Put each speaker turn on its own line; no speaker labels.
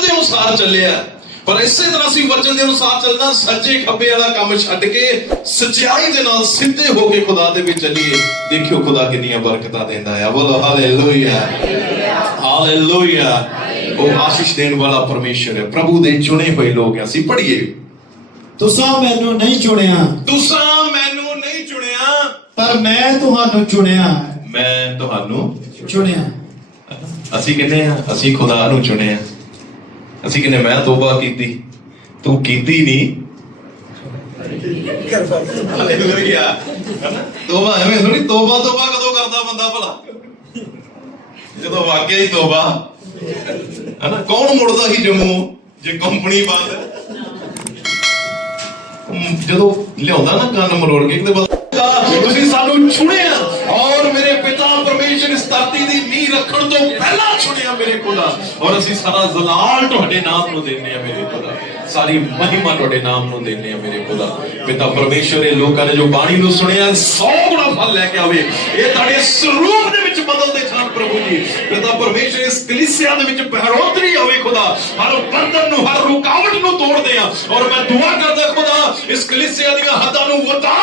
ਵਚਨ ਦੇ ਅਨੁਸਾਰ ਚੱਲਿਆ। ਪਰ ਇਸੇ ਤਰ੍ਹਾਂ ਅਸੀਂ ਵਚਨ ਦੇ ਅਨੁਸਾਰ ਚੱਲਣਾ ਸੱਜੇ ਖੱਬੇ ਵਾਲਾ ਕੰਮ ਛੱਡ ਕੇ ਸੱਚਾਈ ਦੇ ਨਾਲ ਸਿੱਧੇ ਹੋ ਕੇ ਖੁਦਾ ਦੇ ਵਿੱਚ ਚੱਲੀਏ। ਦੇਖਿਓ ਖੁਦਾ ਕਿੰਨੀਆਂ ਬਰਕਤਾਂ ਦਿੰਦਾ ਹੈ ਬੋਲੋ ਹਾਲੇਲੂਇਆ। ਹਾਲੇਲੂਇਆ। ਉਹ ਆਸ਼ੀਸ਼ ਦੇਣ ਵਾਲਾ ਪਰਮੇਸ਼ਰ ਹੈ। ਪ੍ਰਭੂ ਦੇ ਚੁਣੇ ਹੋਏ ਲੋਕ ਹਾਂ ਅਸੀਂ ਪੜ੍ਹੀਏ।
ਤੁਸੀਂ ਮੈਨੂੰ ਨਹੀਂ ਚੁਣਿਆ।
ਤੁਸੀਂ ਮੈਨੂੰ ਨਹੀਂ ਚੁਣਿਆ।
ਪਰ ਮੈਂ ਤੁਹਾਨੂੰ ਚੁਣਿਆ।
ਮੈਂ ਤੁਹਾਨੂੰ
ਚੁਣਿਆ।
ਅਸੀਂ ਕਹਿੰਦੇ ਆ? ਅਸੀਂ ਖੁਦਾ ਨੂੰ ਚੁਣਿਆ। ਅਸੀਂ ਕਹਿੰਦੇ, ਮੈਂ ਤੋਬਾ ਕੀਤੀ। ਤੂੰ ਕੀਤੀ ਨਹੀਂ। ਹਾਲੇਲੂਇਆ ਤੋਬਾ ਐਵੇਂ ਥੋੜੀ ਤੋਬਾ ਤੋਬਾ ਕਦੋਂ ਕਰਦਾ ਬੰਦਾ ਭਲਾ? ਜਦੋਂ ਵਾਕਿਆ ਹੀ ਤੋਬਾ। ਹਨਾ, ਕੌਣ ਮੁੜਦਾ ਸੀ ਜੰਮੂ? ਜੇ ਕੰਪਨੀ ਬੰਦ। ਜਦੋਂ ਲਿਆਉਂਦਾ ਨਾ ਕੰਨ ਮਰੋੜ ਕੇ ਕਿਤੇ ਬੰਦਾ ਤੁਸੀਂ ਸਾਨੂੰ ਚੁਣਿਆ। ਧਰਤੀ ਰੱਖਣ ਤੋਂ ਪਹਿਲਾਂ ਚੁਣਿਆ ਮੇਰੇ ਖੁਦਾ ਔਰ ਅਸੀਂ ਸਾਰਾ ਜ਼ਲਾਲ ਤੁਹਾਡੇ ਨਾਮ ਨੂੰ ਦਿੰਦੇ ਆ ਮੇਰੇ ਖੁਦਾ ਸਾਰੀ ਮਹਿਮਾ ਤੁਹਾਡੇ ਨਾਮ ਨੂੰ ਦਿੰਦੇ ਆ ਮੇਰੇ ਖੁਦਾ ਪਿਤਾ ਪਰਮੇਸ਼ਰ ਇਹ ਲੋਕਾਂ ਨੇ ਜੋ ਬਾਣੀ ਨੂੰ ਸੁਣਿਆ 100 ਗੁਣਾ ਫਲ ਲੈ ਕੇ ਆਵੇ। ਇਹ ਤੁਹਾਡੇ ਸਰੂਪ ਦੇ ਵਿੱਚ ਬਦਲਦੇ ਜਾਣ ਪ੍ਰਭੂ ਜੀ। ਪਿਤਾ ਪਰਮੇਸ਼ਰ ਇਸ ਕਲੀਸਿਆ ਦੇ ਵਿੱਚ ਬਹਿਰੋਤਰੀ ਹੋਵੇ ਖੁਦਾ। ਹਰ ਬੰਧਨ ਨੂੰ, ਹਰ ਰੁਕਾਵਟ ਨੂੰ ਤੋੜਦੇ ਆ ਔਰ ਮੈਂ ਦੁਆ ਕਰਦਾ ਖੁਦਾ, ਇਸ ਕਲੀਸਿਆ ਦੀਆਂ ਹੱਦਾਂ ਨੂੰ ਵਧਾ